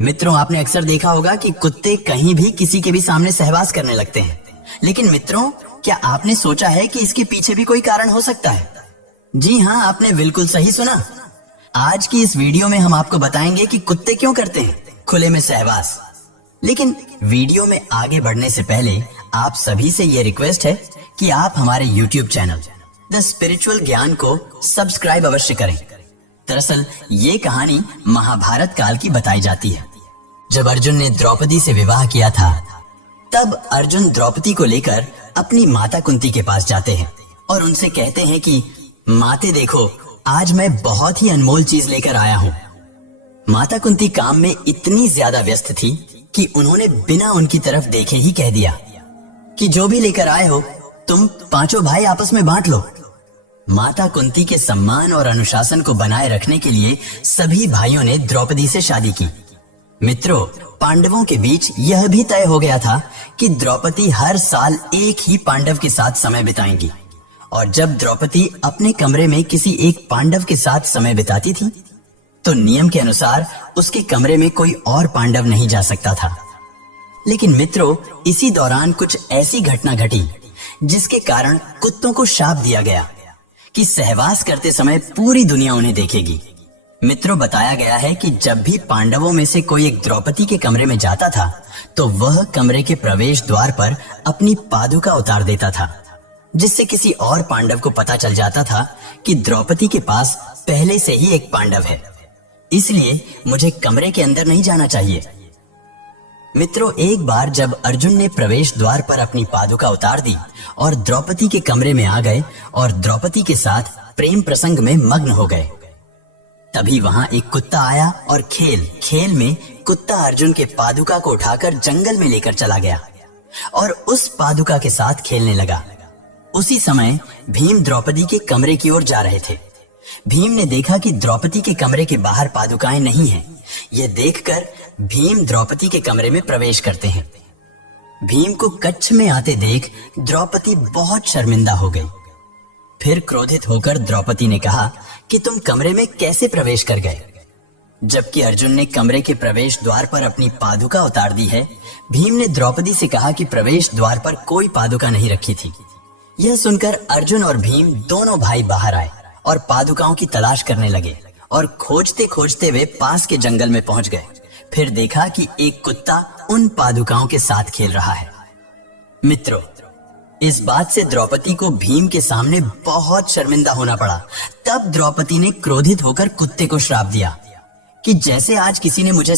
मित्रों, आपने अक्सर देखा होगा कि कुत्ते कहीं भी किसी के भी सामने सहवास करने लगते हैं। लेकिन मित्रों, क्या आपने सोचा है कि इसके पीछे भी कोई कारण हो सकता है? जी हाँ, आपने बिल्कुल सही सुना। आज की इस वीडियो में हम आपको बताएंगे कि कुत्ते क्यों करते हैं खुले में सहवास। लेकिन वीडियो में आगे बढ़ने से पहले आप सभी से ये रिक्वेस्ट है कि आप हमारे YouTube चैनल द स्पिरिचुअल ज्ञान को सब्सक्राइब अवश्य करें। दरअसल ये कहानी महाभारत काल की बताई जाती है। जब अर्जुन ने द्रौपदी से विवाह किया था, तब अर्जुन द्रौपदी को लेकर अपनी माता कुंती के पास जाते हैं और उनसे कहते हैं कि माते देखो, आज मैं बहुत ही अनमोल चीज लेकर आया हूँ। माता कुंती काम में इतनी ज्यादा व्यस्त थी कि उन्होंने बिना उनकी तरफ देखे ही कह दिया कि जो भी लेकर आए हो तुम पांचों भाई आपस में बांट लो। माता कुंती के सम्मान और अनुशासन को बनाए रखने के लिए सभी भाइयों ने द्रौपदी से शादी की। मित्रों, पांडवों के बीच यह भी तय हो गया था कि द्रौपदी हर साल एक ही पांडव के साथ समय बिताएंगी, और जब द्रौपदी अपने कमरे में किसी एक पांडव के साथ समय बिताती थी, तो नियम के अनुसार उसके कमरे में कोई और पांडव नहीं जा सकता था। लेकिन मित्रों, इसी दौरान कुछ ऐसी घटना घटी जिसके कारण कुत्तों को शाप दिया गया कि सहवास करते समय पूरी दुनिया उन्हें देखेगी। मित्रों, बताया गया है कि जब भी पांडवों में से कोई एक द्रौपदी के कमरे में जाता था, तो वह कमरे के प्रवेश द्वार पर अपनी पादुका उतार देता था, जिससे किसी और पांडव को पता चल जाता था कि द्रौपदी के पास पहले से ही एक पांडव है, इसलिए मुझे कमरे के अंदर नहीं जाना चाहिए। मित्रों, एक बार जब अर्जुन ने प्रवेश द्वार पर अपनी पादुका उतार दी और द्रौपदी के कमरे में आ गए और द्रौपदी के साथ प्रेम प्रसंग में मग्न हो गए, तभी वहां एक कुत्ता आया और खेल में कुत्ता अर्जुन के पादुका को उठाकर जंगल में लेकर चला गया और उस पादुका के साथ खेलने लगा। उसी समय भीम द्रौपदी के कमरे की ओर जा रहे थे। भीम ने देखा कि द्रौपदी के कमरे के बाहर पादुकाएं नहीं हैं। यह देखकर भीम द्रौपदी के कमरे में प्रवेश करते हैं। भीम को कच्छ में आते देख द्रौपदी बहुत शर्मिंदा हो गई। फिर क्रोधित होकर द्रौपदी ने कहा कि तुम कमरे में कैसे प्रवेश कर गए? जबकि अर्जुन ने कमरे के प्रवेश द्वार पर अपनी पादुका उतार दी है, भीम ने द्रौपदी से कहा कि प्रवेश द्वार पर कोई पादुका नहीं रखी थी। यह सुनकर अर्जुन और भीम दोनों भाई बाहर आए और पादुकाओं की तलाश करने लगे और खोजते खोजते वे पास के जंगल में पहुंच गए। फिर देखा कि एक कुत्ता उन पादुकाओं के साथ खेल रहा है। मित्रों, इस बात से द्रौपदी को भीम के सामने बहुत शर्मिंदा होना पड़ा। तब द्रौपदी ने क्रोधित होकर कुत्ते को श्राप दिया कि जैसे आज किसी ने मुझे